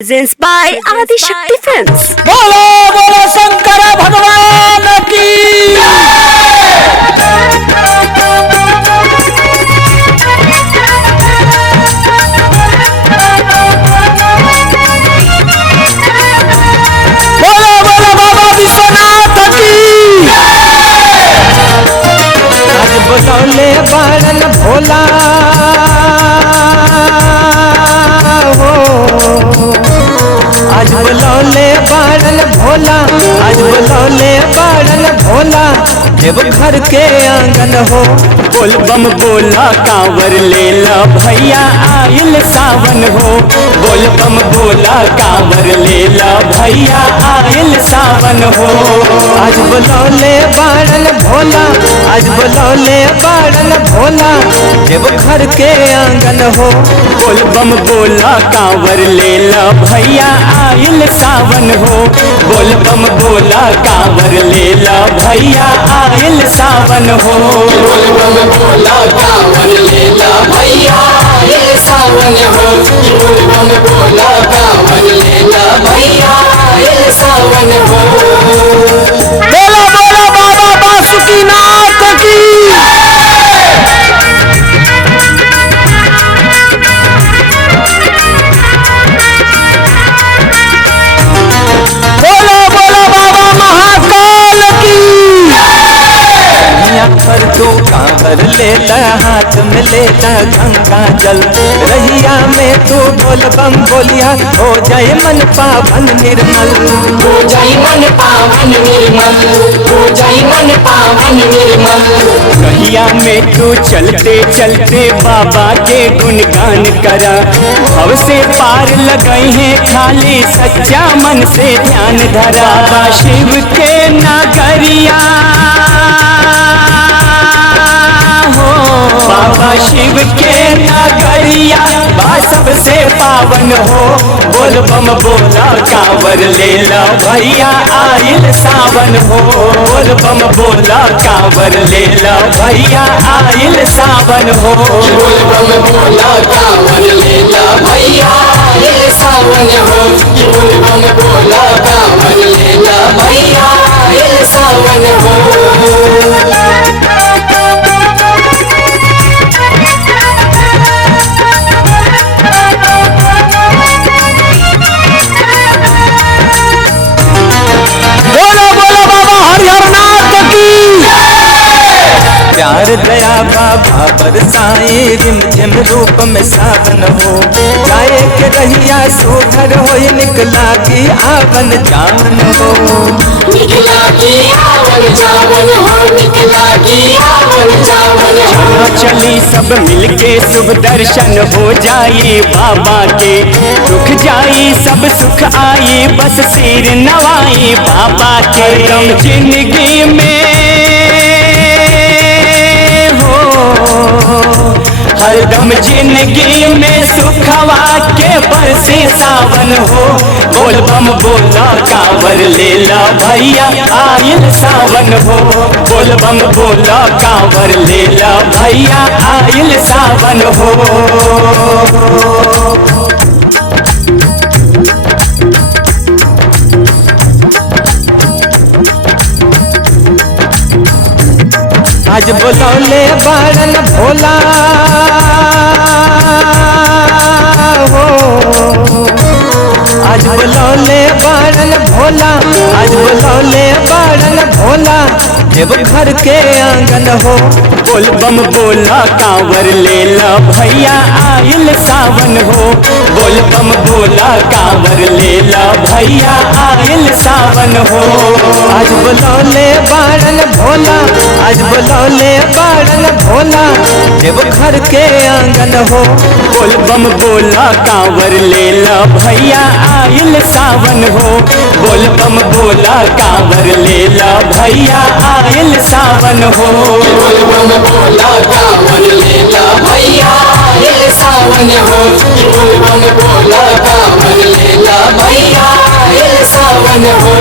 presents by Adi Shakti Films. बोलो बोलो शंकर भगवान की बोलो बोलो बाबा विश्वनाथ की आज बोलौले बारन भोला हो आज बोलौले बारन भोला आज बोलौले बारन भोला देव घर के आंगन हो बोल बम बोला कांवर लेला भैया आयल सावन हो। बोल बम बोला कांवर लेला भैया आयल सावन हो। आज बोलौले बारन भोला आज बोलौले बारन भोला देव घर के आंगन हो बोल बम बोला कांवर लेला भैया आयल सावन हो। बोल बम बोला कांवर लेला भैया आयल सावन हो। बोल बम बोला कांवर लेला भैया आयल सावन हो। बोल बम बोला कांवर लेला भैया आयल सावन हो। बोलो बोलो बाबा बासुकीनाथ की बोलो बोलो बाबा महाकाल की पर तू कांवर लेता हाथ में लेता गंगा जल रहिया में तू बोल बम बोलिया हो जाए मन पावन निर्मल हो जाई मन पावन निर्मल हो जाई मन पावन निर्मल। कहिया में तू चलते चलते बाबा के गुणगान करा भव से पार लगाई है खाली सच्चा मन से ध्यान धरा। बाबा शिव के नगरिया हो बाबा शिव के नगरिया बा सबसे पावन हो। बोल बम बोला कांवर लेला भैया आयल सावन हो। बोल बम बोला कांवर लेला भैया आयल सावन हो। बोल बम बोला कांवर लेला भैया आयल सावन हो। बोल बम बोला कांवर लेला भैया आयल सावन हो। बोलो बोलो बाबा हरिहरनाथ की प्यार दया बाबा बरसाए रिम झिम रूप में सावन हो जाए के रहिया सुधर हो निकला की आवन जावन हो निकला की आवन जावन हो निकला की आवन जावन हो। चली सब मिलके शुभ दर्शन हो जाए बाबा के दुख जाई सब सुख आई बस सिर नवाई बाबा के। गम जिंदगी में हो हरदम जिंदगी में सुखवा के बरसे सावन हो। बोल बम बोला कांवर लेला भैया आयल सावन हो। बोल बम बोला कांवर लेला भैया आयल सावन हो। आज बोलौले बारन भोला हो आज बोलौले बारन भोला आज बोलौले बारन भोला देव घर के आंगन हो बोल बम बोला कांवर लेला भैया आयल सावन हो। बोल बम बोला कांवर लेला भैया आयल सावन हो। आज बोलौले बारन भोला आज बोलौले बारन भोला देव घर के आंगन हो बोल बम बोला कांवर लेला भैया आयल सावन हो। बोल बम बोला कांवर लेला भैया आयल सावन हो। बोल बम बोला कांवर लेला भैया आयल सावन हो। बोल बम बोला कांवर लेला भैया आयल सावन हो।